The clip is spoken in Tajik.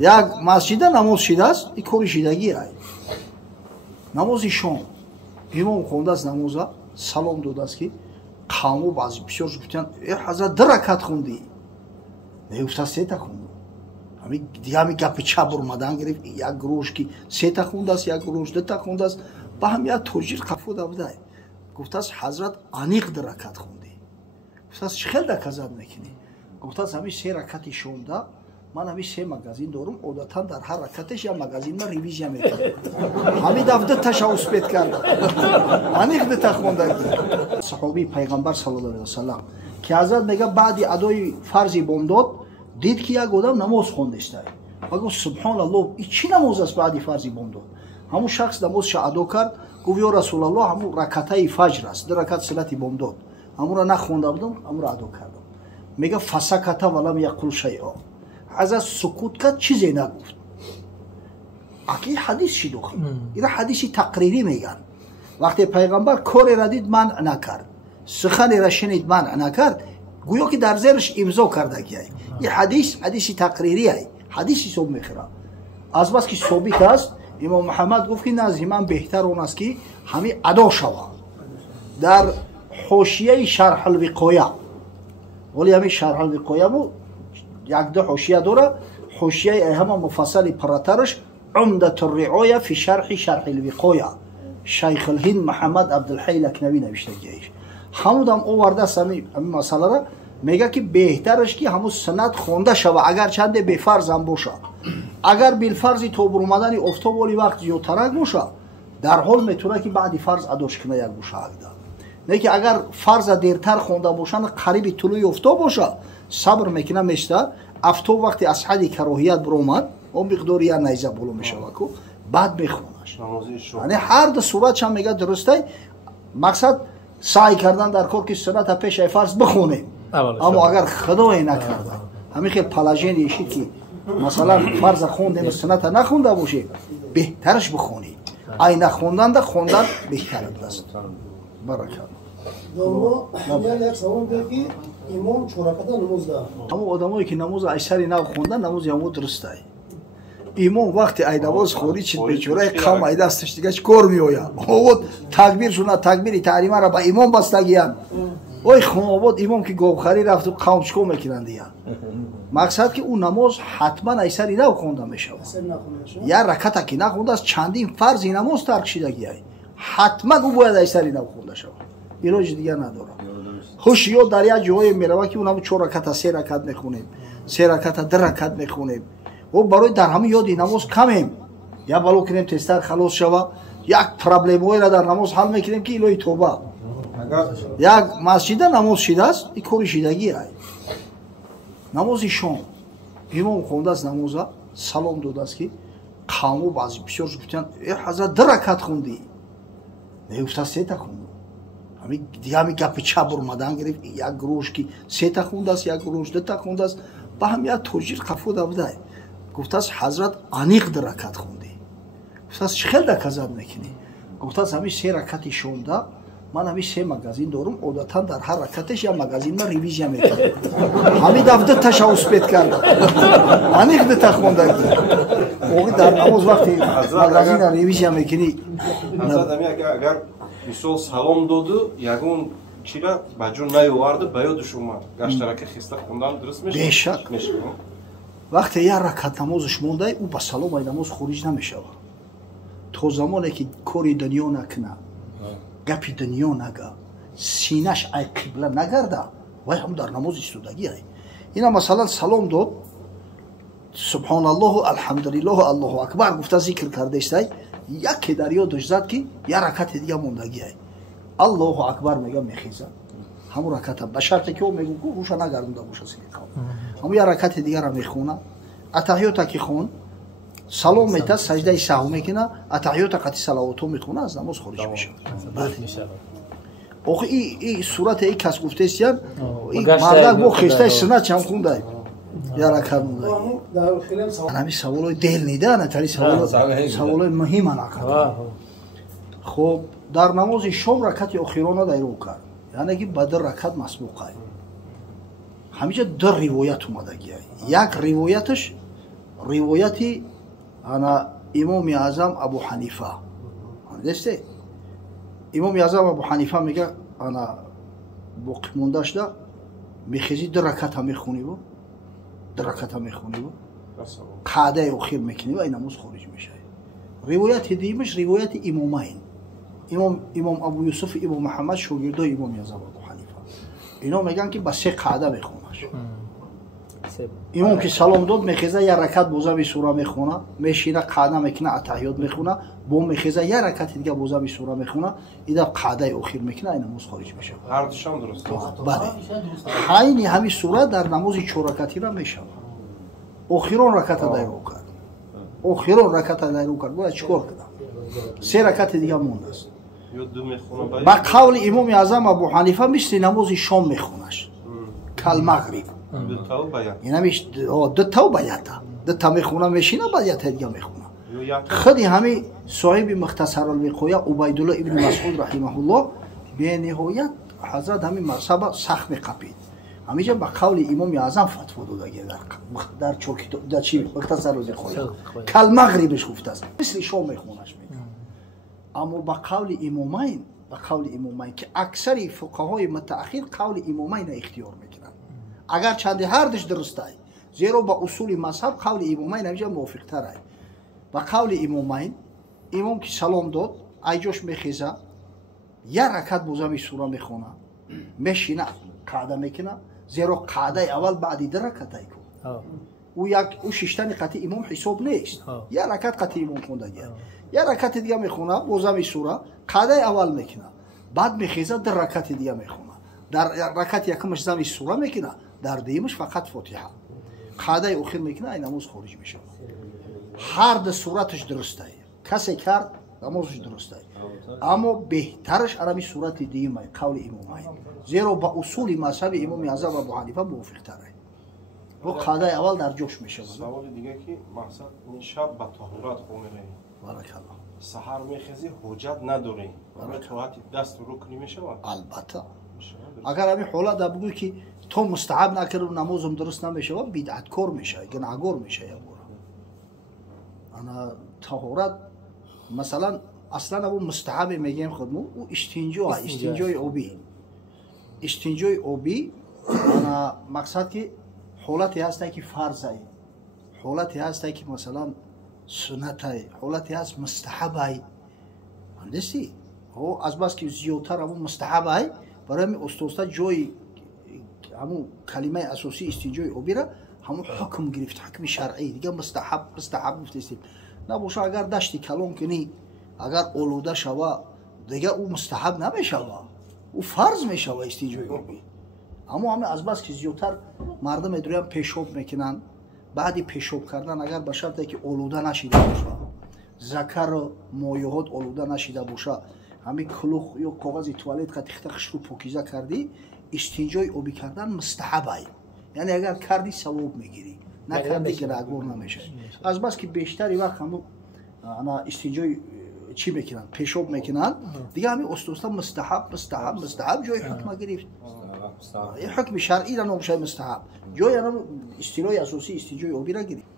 як масҷида намоз шидааст и кори шидагиай намози шом имом хондааст намоза салом додааст ки қавму баъзи бисёр гуфтанд ҳазрат 2 ракат хундӣ мегуфтааст 3 хунду ҳами гапи чаб омадан гирифт як гурӯш ки 3 хундааст як гурӯш 2 хундааст ба ҳам як тоҷир қафуда будай гуфтааст ҳазрат аниқ 2 ракат хундӣ гуфтааст чӣ хел даказат мекунӣ гуфтааст ҳами 3 ракати шомда ман ҳами 3 магазин дорум одатан дар ҳар ракатеш як магазин ман ревизия мекардам ҳами дафта таша успет кардам аниқ 2 хундаги саҳобии пайғамбар саллаллоҳу алайҳи васалам ки ҳазрат мега баъди адои фарзи бомдод дид ки як одам намоз хондестай ва гуфт субҳаналлоҳ ин чӣ намоз аст баъди фарзи бомдод ҳамун шахс намозша адо кард гуфт ё расулаллоҳ ҳамун ракатаи фаҷр аст 2 ракат силати бомдод ҳамунро нахонда будам ҳамунро адо кардам мега фасаката валам яқул шайъо ҳазрат сукут кард чизе нагуфт аки ҳадис чӣ дохил ина ҳадиси тақрирӣ меган вақте пайғамбар корера дид манъ накард суханера шинид манъ накард гӯё ки дар зераш имзо кардагиай ин ҳадиси тақририай ҳадис ҳисоб мехӯрад азбас ки собит аст имом муҳаммад гуфт ки назди ман беҳтар он аст ки ҳами адо шава дар ҳошияи шарҳулвиқоя вале ҳами шарҳулвиқояму як-ду ҳошия дора ҳошияи айҳама муфассали паратараш умдатурриоя фи шарҳи шарҳилвиқоя шайхулҳинд муҳаммад абдулҳай лакнавӣ навиштагиаш ҳамудам овардааст ҳамин масъалара мега ки беҳтараш ки ҳамун суннат хонда шава агар чанде бефарзам боша агар билфарзи тобуромадани офтоб оли вақт зиёдтарак боша дар ҳол метавона ки баъди фарз адош кина як боша агда не ки агар фарза дертар хонда бошана қариби тулӯи офтоб боша сабр мекина мешта афтоб вақти аз ҳадди кароҳият биромад он миқдори як найза боло мешава ку баъд мехонаш яъне ҳар ду суратшам мега дурустай мақсад саъй кардан дар кор ки сунната пешаи фарз бихонем аммо агар худое накарда ҳамин хел положение шид ки масалан фарза хондем сунната нахонда бошем беҳтараш бихонем ай нахонданда хондан беҳтар аст баракалло ҳамон одамое ки намоз айсари нав хонда намози ҳамо дурустай имом вақте ай намоз хориҷ шид бечораи қавм айдасташ дига чӣ кор меояд овод такбир шуна такбири таҳримаро ба имом бастагиянд ой хонобод имом ки говхарӣ рафту қавм чӣ кор мекунанд дига мақсад ки ӯ намоз ҳатман айсари нав хонда мешавад як раката ки нахондааст чандин фарзи намоз тарк шидагиай ҳатман ӯ бояд айсари нав хонда шавад илоҷи дигар надорад ҳушиёт дар як ҷое меравад ки ӯ 4 раката 3 ракат мехонем 3 раката 2 ракат мехонем о барои дар ҳамин ёди намоз камем я бало кунем тезтар халос шава як проблемаоеро дар намоз ҳал мекунем ки илоҳи тоба як масҷида намоз шидааст и кори шидагиай намози шом имом хондааст намоза салом додааст ки қавму баъзи бисёр гуфтанд ҳазрат 2 ракат хундӣ мегуфтааст 3 хунду ҳами гапи чаб омадан гирифт як гурӯш ки 3 хундааст як гурӯш 2 хундааст ба ҳам як тоҷир қафуда будай гуфтааст ҳазрат аниқ 2 ракат хундӣ гуфтааст чӣ хел даказат мекунӣ гуфтааст ҳами 3 ракати шомда ман ҳами 3 магазин дорум одатан дар ҳар ракатеш як магазин ман ревизия мекардам ҳами дафта таша успет кардам аниқ 2 хундаги оғи дар намоз вақти магазина ревизия мекунӣ агар мисол салом доду ягон чира ба ҷо наёварду ба ёдаш омад гаштарака хиста хондан дуруст мешавад бешак вақте як ракат намозаш мондай ӯ ба салом ай намоз хориҷ намешавад то замоне ки кори дунё накуна гапи дунё нага синаш ай қибла нагарда вай ҳам дар намоз истодагиай ина масалан салом дод субҳаналлоҳу алҳамдулиллоҳу аллоҳу акбар гуфта зикр кардестай яке дар ёдаш зад ки як ракати дига мондагиай аллоҳу акбар мега мехезад ҳамун раката ба шарте ки о мегӯ ку руша нагарда боша силиқав ҳамун як ракати дигара мехона атаҳиёта ки хон салом метад саҷдаи саҳв мекуна атаҳиёта қати салавото мехона аз намоз хориҷ мешавад охи и сурате и кас гуфтестиян мардак бо хестаи суннат чам хундай як ракат мондай ҳами саволои дел нида натали саволои муҳима накард хоб дар намози шом ракати охирона дайрӯ кард яъне ки ба 2 ракат масбуқай ҳамиҷа 2 ривоят омадагиай як ривояташ ривояти ана имоми аъзам Абу Ҳанифа десте. Имоми аъзам Абу Ҳанифа мега ана боқӣ мондашда мехези 2 раката мехуниву 2 раката мехуниву қаъдаи охир мекуниву ай намоз хориҷ мешавад. ривояти диюмаш ривояти имомайн. имом Абу Юсуф имом Муҳаммад шогирдои имоми аъзам Абу Ҳанифа. Ино меган ки ба 3 қаъда мехонаш. имом ки салом дод мехеза 1 ракат бозами сура мехона, мешина қаъда мекуна, атаҳиёт мехона, бо мехеза 1 ракати дига бозами сура мехона, ида қаъдаи охир мекуна, ай намоз хориҷ мешавад. ҳардушам дуруст. бале. ҳайни ҳами сура дар намози 4 ракатира мешавад. охирон раката дайро кард. охирон раката дайро кард. Бояд чикор кардам? 3 ракати дига мондааст. ё ду мехона ба қавли имоми аъзам Абу Ҳанифа мисли намози шом мехонаш. Калмағриб. Инамиш 2 та ба 1 та. 2 та мехона мешина ба 1 та дига мехона. худи ҳами соҳиби Мухтасарулвиқоя Убайдулло ибн Масъуд раҳимаҳуллоҳ бениҳоят ҳазрат ҳами мазҳаба сахт меқапид. ҳамиҷа ба қавли имоми аъзам фатво додагия дар чӣ Мухтасарулвиқоя. Калмағрибиш гуфтааст. мисли шом мехонаш мегӯяд. аммо ба қавли имомайн ки аксари фуқаҳои мутаахир қавли имомайна ихтиёр мекунанд. агар чанде ҳардуш дурустай, зеро ба усули мазҳаб қавли имомайн ҳамиҷа мувофиқтарай. ба қавли имомайн имом ки салом дод айҷош мехеза 1 ракат бозами сура мехона, мешина қаъда мекуна, зеро қаъдаи аввал баъди 2 ракатай ку ӯ 6тани қати имом ҳисоб нест. 1 ракат қати имом хондагия, 1 ракати дига мехона бозами сура, қаъдаи аввал мекуна, баъд мехеза 2 ракати дига мехона, дар ракати якумаш зами сура мекуна, дар дуюмаш фақат фотиҳа, қаъдаи охир мекуна, ай намоз хориҷ мешавад. ҳар ду сураташ дурустай, касе кард намозаш дурустай, аммо беҳтараш арами сурати дуюмай қавли имомайн, зеро ба усули мазҳаби имоми аъзам Абу Ҳанифа мувофиқтарай. бо қаъдаи аввал дар ҷош мешавад. саволи дига ки мақсад шаб ба таҳорат хо меравӣ, баракаллоҳ, саҳар мехезӣ ҳоҷат надорӣ, таҳорати даст рукни мешавад. албатта агар ҳамин ҳолат дар бугӯй ки то мустаҳаб накарду намозам дуруст намешавад, бидъаткор мешавад, гунаҳгор мешавад. ана таҳорат масалан аслан абу мустаҳабе мегӯем худмо ӯ истинҷои обӣ. истинҷои обӣ ана мақсад ки ҳолате ҳастай ки фарзай, ҳолате ҳастай ки масалан суннатай, ҳолате ҳаст мустаҳабай. ҳамдасти азбас ки зиёдтар ҳамун мустаҳабай, барои ҳамин оста ҷои ҳамун калимаи асосии истинҷои обира ҳамун ҳукм гирифт, ҳукми шаръӣ дига мустаҳаб гуфтастем. набоша агар дашти калон кунӣ, агар олуда шава дига ӯ мустаҳаб намешава, ӯ фарз мешава истинҷои обӣ. аммо ҳамин азбас ки зиёдтар мардум медуриянд пешоб мекунанд, баъди пешоб кардан агар ба шарте ки олуда нашида боша, закару моёҳот олуда нашида боша, ҳамин кулух ё коғази туалет қатихта хушрӯ покиза кардӣ, истинҷои обӣ кардан мустаҳабай. яъне агар кардӣ савоб мегирӣ, накардӣ гунаҳгор намешавӣ. азбас ки бештари вақт ҳамун истинҷои чӣ мекунанд, пешоб мекунанд, дига ҳамин оста мустаҳаб ҷои ҳукма гирифт. ҳукми шаръира номушаи мустаҳаб ҷои истилоҳи асосии истинҷои обира гирифт.